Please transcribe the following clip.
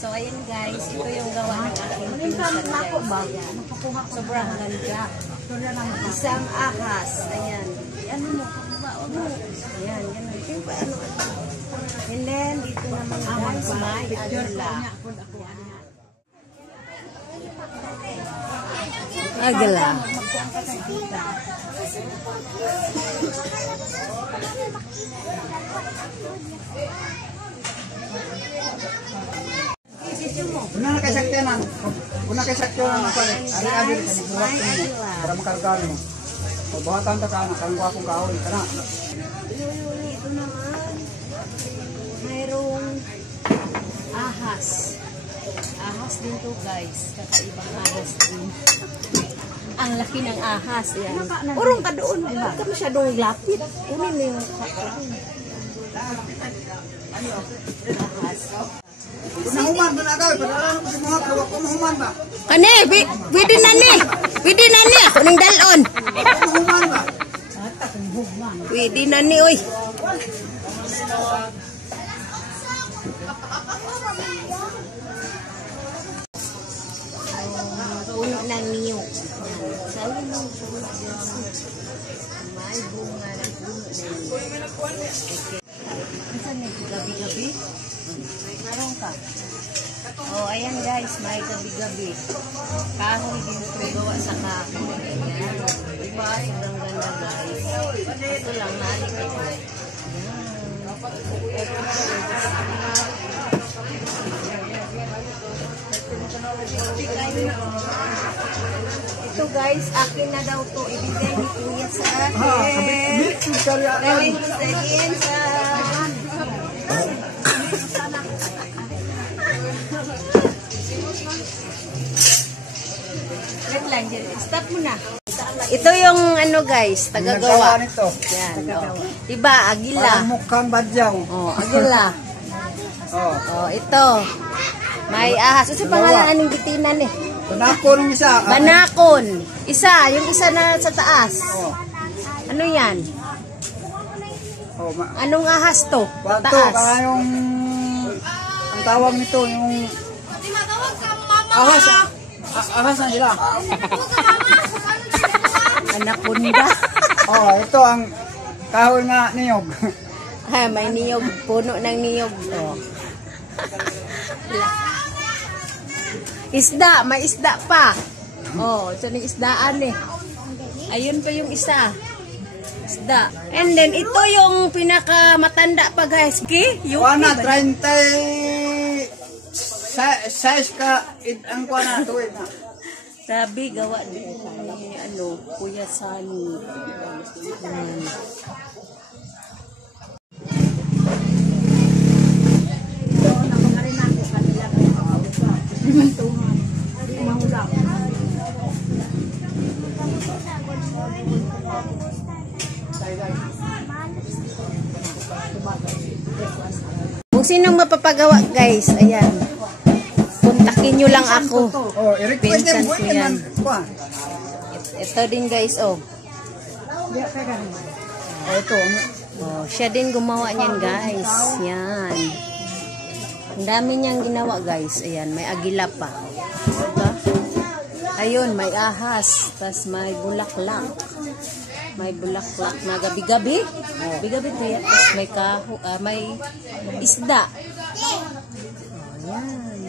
So, ayan guys, ito yung gawa ng aking pinsan guys. Ayan. Sobrang ganda. Isang ahas. Ayan. Ano mo? Ayan. Ano. And then, dito naman guys, may agila. Agila. Una na kay sakyanan. Una kay sakyanan ako. Ari-ari ka ni buhat mo. Para makargaan mo. Buhatan ta ka na kang gwapong kahoy kana. Ito naman. Mayroong ahas. Ahas din to guys. Kakaibang ahas din. Ang laki ng ahas. Yan. Urong ka doon. Huwag ka masyadong lapit. Kunin mo yung ahas. Nahuman ba na agad? Padala ko si mga kawak ko mahuman ba? Kani, pwede na ni. Pwede na ni. Ako nang dalon. Mahuman ba? Pwede na ni, oy. Puno ng niyog. Sabi mo, may bunga ng puno ng niyog. Saan yung gabi-gabi? Meron ka. Oh, ayan guys, may gabi-gabi. Kahoy din ito gawa sa kahoy. Ayan. Diba? Sobrang ganda guys. Ito lang, nalik ito. Ito guys, akin na daw to. Ibigay ni Kuya sa akin. Galing ko sa Iensa. Wait lang, stop mo na. Ito yung ano guys, tagagawa. Yan, oh. Diba, agila. Mukhang badyaw. Oh, agila. Oh. Oh, ito. May ahas. Kasi pangalan anong bitinan eh? Banakon isa. Banakon. Isa, yung isa na sa taas. Oh. Ano yan? Oh, Anong ahas to? Wato, Taas. kaya yung ang tawag nito yung ahas. Ahas na sila. Anaconda. Oh, ito ang kahoy nga niyog. Ha, may niyog. Puno ng niyog. Oh. Isda. May isda pa. Oh, ito yung isdaan eh. Ayun pa yung isa. Isda. And then, ito yung pinakamatanda pa guys. Okay? Yung Kuana, 30 size ka ang kuana tuwid na. Sabi, gawa ni ano, Kuya Sani. Kung sinong mapapagawa guys, ayan. Kontakin nyo lang ako. Oh, i-request Pinsan mo ko yan. Ito din guys, oh. Oh, ito. Oh, siya din gumawa niyan guys. Yan. Ang dami niyang ginawa guys. Ayan, may agila pa. Diba? Ayun, may ahas. Tapos may bulaklak. May bulaklak na gabi-gabi. Gabi-gabi ito yan. Tapos may may isda. Ayan.